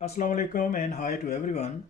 अस्सलाम वालेकुम and hi to everyone.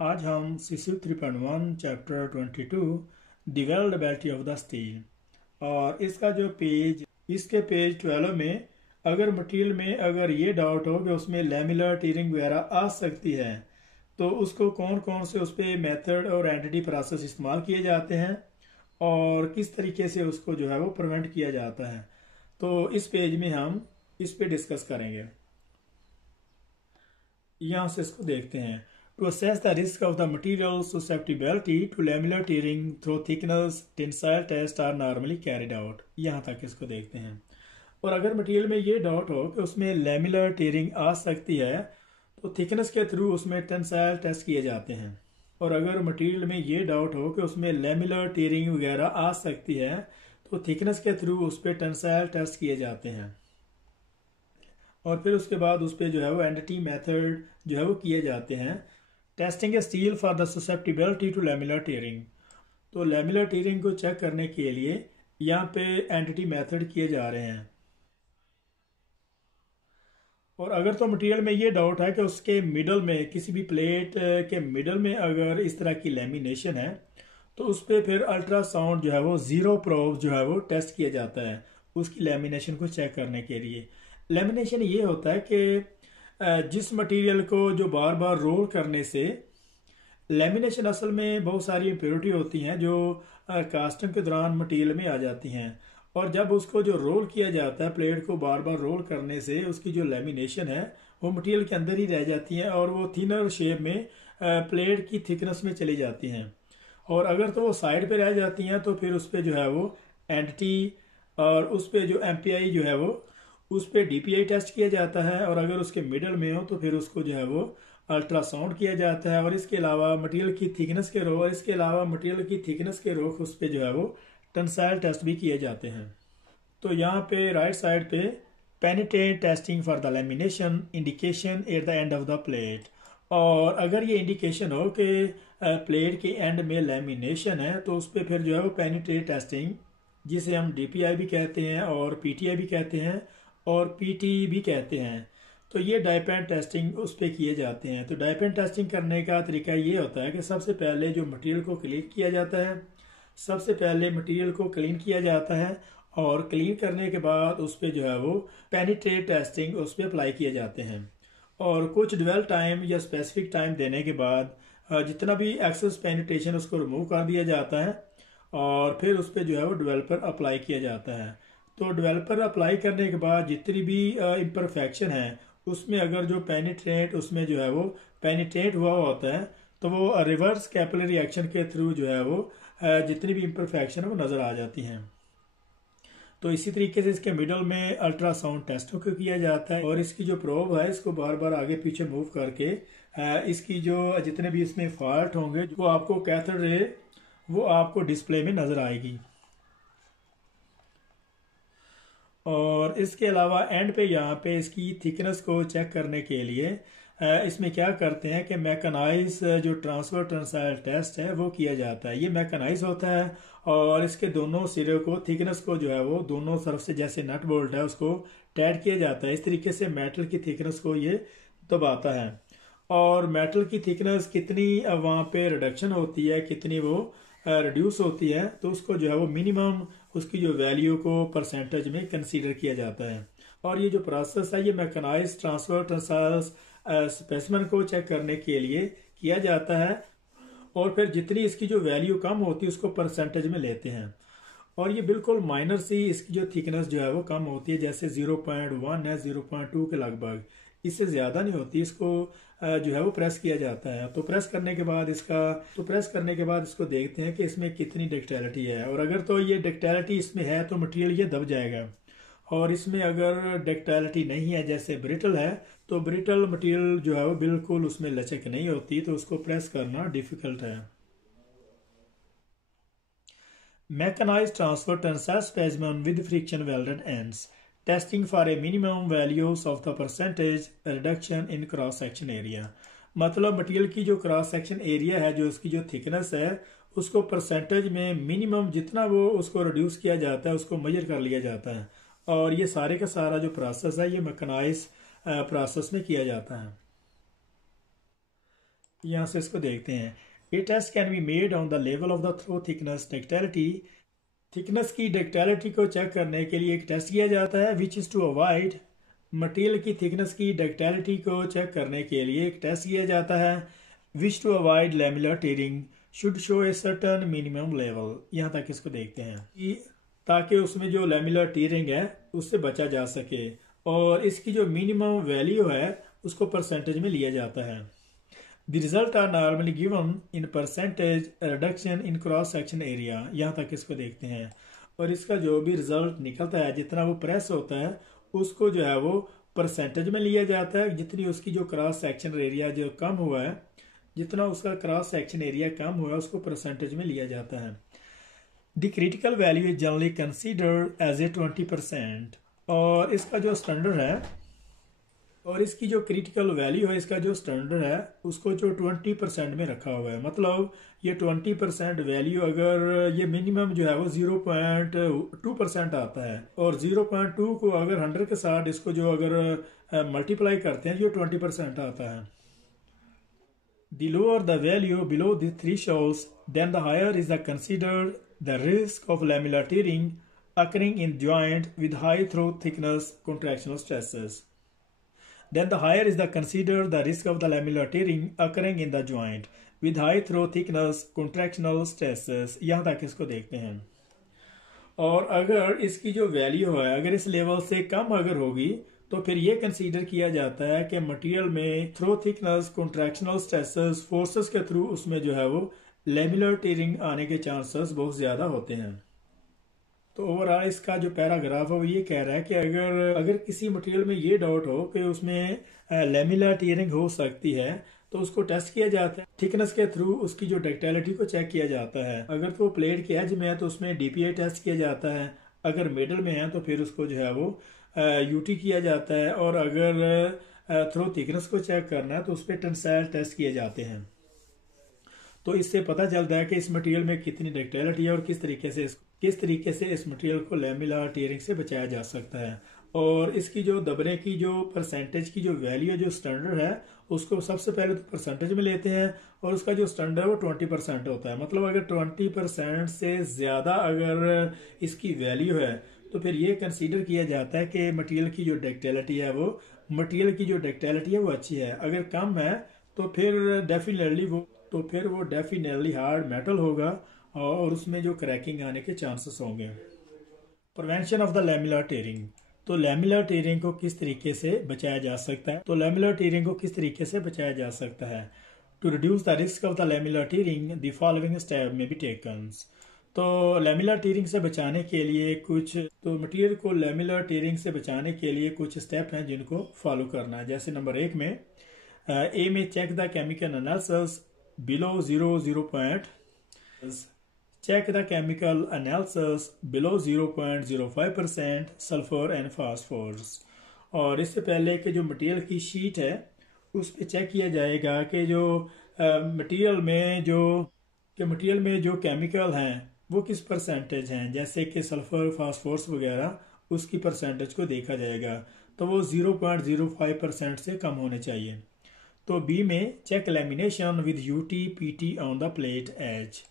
आज हम CCU 3.1 chapter 22 the weldability of the steel और इसका जो इसके पेज 12 में अगर मटेरियल में अगर ये डाउट हो कि उसमें लैमिलर टीयरिंग वगैरह आ सकती है तो उसको कौन कौन से उस पर मेथड और एंटिटी प्रोसेस इस्तेमाल किए जाते हैं और किस तरीके से उसको जो है वो प्रिवेंट किया जाता है। तो इस पेज में हम इस पे डिस्कस करेंगे। यहाँ से इसको देखते हैं। To assess the risk of the material susceptibility to lamellar tearing through thickness tensile test are normally carried out. यहाँ तक इसको देखते हैं। और अगर मटेरियल में ये डाउट हो कि उसमें लैमिलर टीयरिंग आ सकती है तो थिकनेस के थ्रू उसमें टेंसाइल टेस्ट किए जाते हैं। और अगर मटेरियल में ये डाउट हो कि उसमें लैमिलर टीयरिंग वगैरह आ सकती है तो थिकनेस के थ्रू उस पर टेंसाइल टेस्ट किए जाते हैं। और फिर उसके बाद उस पर जो है वो एंटिटी मेथड जो है वो किए जाते हैं। Testing a steel for the susceptibility to lamellar tearing. तो लैमिलर टीयरिंग को चेक करने के लिए यहाँ पे एंटिटी मेथड किए जा रहे हैं। और अगर तो मटेरियल में ये डाउट है कि उसके मिडल में किसी भी प्लेट के मिडल में अगर इस तरह की लेमिनेशन है तो उस पर फिर अल्ट्रासाउंड जो है वो जीरो प्रोब जो है वो टेस्ट किया जाता है उसकी लेमिनेशन को चेक करने के लिए। लेमिनेशन ये होता है कि जिस मटेरियल को जो बार बार रोल करने से लेमिनेशन असल में बहुत सारी इम्प्योरिटी होती हैं जो कास्टिंग के दौरान मटेरियल में आ जाती हैं। और जब उसको जो रोल किया जाता है प्लेट को बार बार रोल करने से उसकी जो लेमिनेशन है वो मटेरियल के अंदर ही रह जाती हैं और वो थिनर शेप में प्लेट की थिकनेस में चली जाती हैं। और अगर तो वो साइड पे रह जाती हैं तो फिर उस पर जो है वो एंटिटी और उस पर जो MPI जो है वो उस पर DPI टेस्ट किया जाता है। और अगर उसके मिडल में हो तो फिर उसको जो है वो अल्ट्रासाउंड किया जाता है। और इसके अलावा मटेरियल की थिकनेस के रोक उस पर जो है वो टेंसाइल टेस्ट भी किए जाते हैं। तो यहाँ पे राइट साइड पे penetrate testing for the lamination indication at the end of the plate. और अगर ये इंडिकेशन हो कि प्लेट के एंड में लेमिनेशन है तो उस पर फिर जो है वो पेनिट्रेट टेस्टिंग जिसे हम DPI भी कहते हैं और PTI भी कहते हैं और PT भी कहते हैं। तो ये डाइपेंट टेस्टिंग उस पर किए जाते हैं। तो डाइपेंट टेस्टिंग करने का तरीका ये होता है कि सबसे पहले मटेरियल को क्लीन किया जाता है और क्लीन करने के बाद उस पर जो है वो पेनिट्रेट टेस्टिंग उस पर अप्लाई किए जाते हैं। और कुछ ड्वेल टाइम या स्पेसिफिक टाइम देने के बाद जितना भी एक्सेस पेनिट्रेशन उसको रिमूव कर दिया जाता है और फिर उस पर जो है वो डेवलपर अप्लाई किया जाता है। तो डेवलपर अप्लाई करने के बाद जितनी भी इम्परफेक्शन है उसमें अगर जो पेनिट्रेट उसमें जो है वो पेनिट्रेट हुआ होता है तो वो रिवर्स कैपिलरी एक्शन के थ्रू जो है वो जितनी भी इम्परफेक्शन है वो नज़र आ जाती हैं। तो इसी तरीके से इसके मिडल में अल्ट्रासाउंड टेस्टों को किया जाता है और इसकी जो प्रोब है इसको बार बार आगे पीछे मूव करके इसकी जो जितने भी इसमें फॉल्ट होंगे वो आपको कैथोड रे वो आपको डिस्प्ले में नज़र आएगी। और इसके अलावा एंड पे यहाँ पे इसकी थिकनेस को चेक करने के लिए इसमें क्या करते हैं कि मैकेनाइज जो ट्रांसफर टेंसाइल टेस्ट है वो किया जाता है। ये मैकेनाइज होता है और इसके दोनों सिरे को थिकनेस को जो है वो दोनों तरफ से जैसे नट बोल्ट है उसको टाइट किया जाता है। इस तरीके से मेटल की थिकनेस को ये दबाता है और मेटल की थिकनेस कितनी वहाँ पे रिडक्शन होती है कितनी वो रिड्यूस होती है तो उसको जो है वो मिनिमम उसकी जो वैल्यू को परसेंटेज में कंसीडर किया जाता है। और ये जो प्रोसेस है ये मैकेनाइज ट्रांसफर टेंसाइल स्पेसिमेन को चेक करने के लिए किया जाता है और फिर जितनी इसकी जो वैल्यू कम होती है उसको परसेंटेज में लेते हैं। और ये बिल्कुल माइनर सी इसकी जो थिकनेस जो है वो कम होती है जैसे 0.1 है 0.2 के लगभग, इससे ज़्यादा नहीं होती। इसको जो है वो प्रेस किया जाता है। तो प्रेस करने के बाद इसको देखते हैं कि इसमें कितनी डक्टिलिटी है। और अगर तो ये डक्टिलिटी इसमें है तो मटेरियल ये दब जाएगा और इसमें अगर डक्टिलिटी नहीं है जैसे ब्रिटल है तो ब्रिटल मटेरियल जो है वो बिल्कुल उसमें लचक नहीं होती तो उसको प्रेस करना डिफिकल्ट है। Mechanised transverse tensile specimen with friction welded ends testing for a minimum values of the percentage reduction in cross section area. मतलब मटेरियल की जो क्रॉस सेक्शन एरिया है जो उसकी जो थिकनेस है उसको परसेंटेज में मिनिमम जितना वो उसको रिड्यूस किया जाता है उसको मेजर कर लिया जाता है। और ये सारे का सारा जो प्रोसेस है ये मैकेनाइज प्रोसेस में किया जाता है। यहाँ से इसको देखते हैं। A test can be made on the level of the through thickness ductility. Thickness की डक्टिलिटी को चेक करने के लिए एक टेस्ट किया जाता है which is to avoid. Material की थिकनेस की डक्टिलिटी को चेक करने के लिए एक टेस्ट किया जाता है which to avoid lamellar tearing should show a certain minimum level. यहाँ तक इसको देखते हैं कि ताकि उसमें जो लैमिलर टीयरिंग है उससे बचा जा सके, और इसकी जो मिनिमम वैल्यू है उसको परसेंटेज में लिया जाता है। The result are normally given in percentage reduction in cross section area. यहाँ तक इसको देखते हैं, और इसका जो भी रिजल्ट निकलता है जितना वो प्रेस होता है उसको जो है वो परसेंटेज में लिया जाता है। जितनी उसकी जो क्रॉस सेक्शन एरिया जो कम हुआ है, जितना उसका क्रॉस सेक्शन एरिया कम हुआ है उसको परसेंटेज में लिया जाता है। The critical value is generally considered as a 20%। और इसका जो स्टैंडर्ड है, और इसकी जो क्रिटिकल वैल्यू है, इसका जो स्टैंडर्ड है उसको जो 20% में रखा हुआ है। मतलब ये 20% वैल्यू अगर ये मिनिमम जो है वो 0.2% आता है, और 0.2 को अगर 100 के साथ इसको जो अगर मल्टीप्लाई करते हैं जो 20% आता है। The lower the value below the thresholds, then the higher is the considered the risk of lamellar tearing occurring in joint with high through thickness contractional stresses. Then the higher is the considered the risk of the lamellar tearing occurring in the joint with high through thickness contractional stresses। यहाँ तक इसको देखते हैं। और अगर इसकी जो value है अगर इस लेवल से कम अगर होगी तो फिर ये कंसीडर किया जाता है कि मटेरियल में थ्रो थिकनेस कॉन्ट्रैक्शनल स्ट्रेसेस फोर्सेस के थ्रू उसमें जो है वो लेमिलर टीयरिंग आने के चांसेस बहुत ज़्यादा होते हैं। तो ओवरऑल इसका जो पैराग्राफ है वो ये कह रहा है कि अगर किसी मटेरियल में ये डाउट हो कि उसमें लेमिलर टीयरिंग हो सकती है तो उसको टेस्ट किया जाता है। थिकनेस के थ्रू उसकी जो डक्टिलिटी को चेक किया जाता है। अगर तो प्लेट के एज में है तो उसमें डीपीए टेस्ट किया जाता है, अगर मिडल में है तो फिर उसको जो है वो यूटी किया जाता है, और अगर थ्रो थिकनेस को चेक करना है तो उस पर टेंसाइल टेस्ट किए जाते हैं। तो इससे पता चलता है कि इस मटेरियल में कितनी डक्टिलिटी है और किस तरीके से इस मटेरियल को लेमिलर टीयरिंग से बचाया जा सकता है। और इसकी जो दबने की जो परसेंटेज की जो वैल्यू जो स्टैंडर्ड है उसको सबसे पहले तो परसेंटेज में लेते हैं, और उसका जो स्टैंडर्ड है वो 20% होता है। मतलब अगर 20% से ज़्यादा अगर इसकी वैल्यू है तो फिर ये कंसीडर किया जाता है कि मटेरियल की जो डक्टिलिटी है वो अच्छी है। अगर कम है तो फिर डेफिनेटली हार्ड मेटल होगा और उसमें जो क्रैकिंग आने के चांसेस होंगे। Prevention of the lamellar tearing. तो लेमिलर टीयरिंग को किस तरीके से बचाया जा सकता है? To reduce the risk of the lamellar tearing the following step may be taken. तो लेमिलर टीयरिंग से बचाने के लिए मटेरियल को लेमिलर टीयरिंग से बचाने के लिए कुछ स्टेप हैं जिनको फॉलो करना है। जैसे नंबर 1 में ए में check the chemical analysis below 0.05% sulphur and phosphorus. और इससे पहले कि जो मटेरियल की शीट है उस पर चेक किया जाएगा कि जो मटेरियल में जो केमिकल हैं वो किस परसेंटेज हैं, जैसे कि सल्फर फास्फोरस वगैरह, उसकी परसेंटेज को देखा जाएगा तो वो 0.05% से कम होने चाहिए। तो बी में check lamination with UT PT on the plate edge.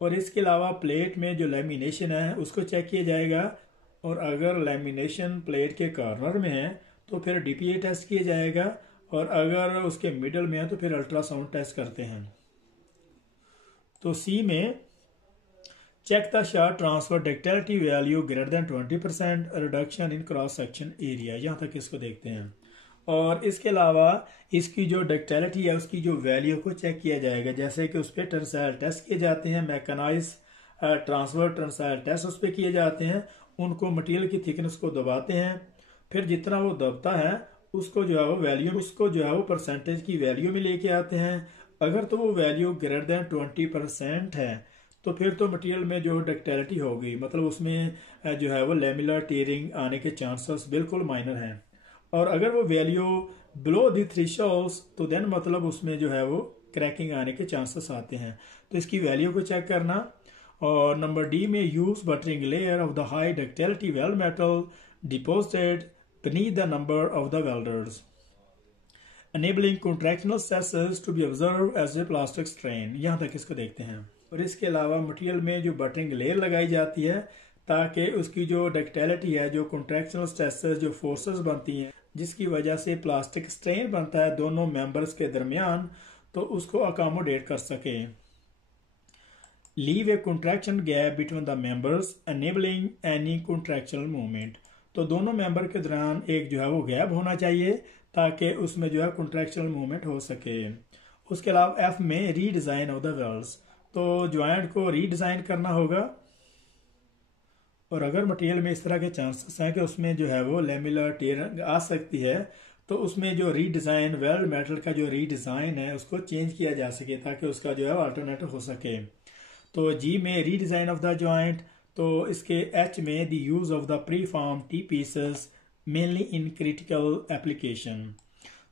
और इसके अलावा प्लेट में जो लैमिनेशन है उसको चेक किया जाएगा, और अगर लैमिनेशन प्लेट के कॉर्नर में है तो फिर डीपीए टेस्ट किया जाएगा, और अगर उसके मिडल में है तो फिर अल्ट्रासाउंड टेस्ट करते हैं। तो सी में check the short transverse ductility value greater than 20% reduction in cross section area. यहाँ तक इसको देखते हैं। और इसके अलावा इसकी जो डक्टिलिटी है उसकी जो वैल्यू को चेक किया जाएगा, जैसे कि उस पर टेंसाइल टेस्ट किए जाते हैं, मैकेनाइज ट्रांसफर टेंसाइल टेस्ट उस पर किए जाते हैं। उनको मटेरियल की थिकनेस को दबाते हैं, फिर जितना वो दबता है उसको जो है वो परसेंटेज की वैल्यू में लेके आते हैं। अगर तो वो वैल्यू ग्रेटर देन 20% है तो फिर तो मटेरियल में जो डक्टिलिटी होगी, मतलब उसमें जो है वो लेमिलर टीयरिंग आने के चांसेस बिल्कुल माइनर हैं। और अगर वो वैल्यू बिलो द थ्रेशोल्ड्स तो देन मतलब उसमें जो है वो क्रैकिंग आने के चांसेस आते हैं। तो इसकी वैल्यू को चेक करना। और नंबर डी में use buttering layer of the high ductility weld metal deposited beneath the number of the welders। enabling contractional stresses to be observed as a plastic strain। यहाँ तक इसको देखते हैं। और इसके अलावा मटेरियल में जो बटरिंग लेयर लगाई जाती है ताकि उसकी जो डक्टिलिटी है, जो कॉन्ट्रैक्शनल स्ट्रेसेस, जो फोर्सेस बनती हैं जिसकी वजह से प्लास्टिक स्ट्रेन बनता है दोनों मेंबर्स के दरमियान, तो उसको अकोमोडेट कर सके। Leave a contraction gap between the members enabling any contractional movement. तो दोनों मेंबर के दौरान एक जो है वो गैप होना चाहिए ताकि उसमें जो है कॉन्ट्रैक्शनल मूवमेंट हो सके। उसके अलावा एफ में रीडिज़ाइन ऑफ द वेल्स, तो ज्वाइंट को रीडिज़ाइन करना होगा। और अगर मटेरियल में इस तरह के चांसेस हैं कि उसमें जो है वो लेमिलर टेयर आ सकती है, तो उसमें जो रीडिज़ाइन वेल्ड मेटल का जो रीडिज़ाइन है उसको चेंज किया जा सके ताकि उसका जो है वो अल्टरनेटिव हो सके। तो जी में रीडिज़ाइन ऑफ द जॉइंट, तो इसके एच में the use of the pre form T pieces mainly in critical application.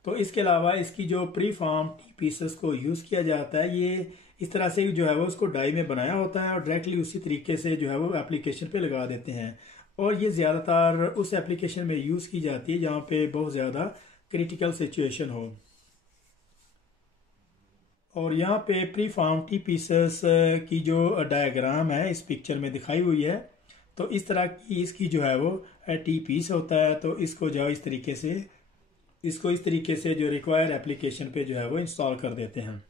तो इसके अलावा इसकी जो प्री फॉर्म टी पीसेस को यूज़ किया जाता है, ये इस तरह से जो है वो उसको डाई में बनाया होता है और डायरेक्टली उसी तरीके से जो है वो एप्लीकेशन पे लगा देते हैं। और ये ज़्यादातर उस एप्लीकेशन में यूज़ की जाती है जहाँ पे बहुत ज़्यादा क्रिटिकल सिचुएशन हो। और यहाँ पे प्री फॉर्म टी पीसेस की जो डायग्राम है इस पिक्चर में दिखाई हुई है। तो इस तरह की इसकी जो है वो टी पीस होता है, तो इसको जो इस तरीके से जो रिक्वायर एप्लीकेशन पे जो है वो इंस्टॉल कर देते हैं।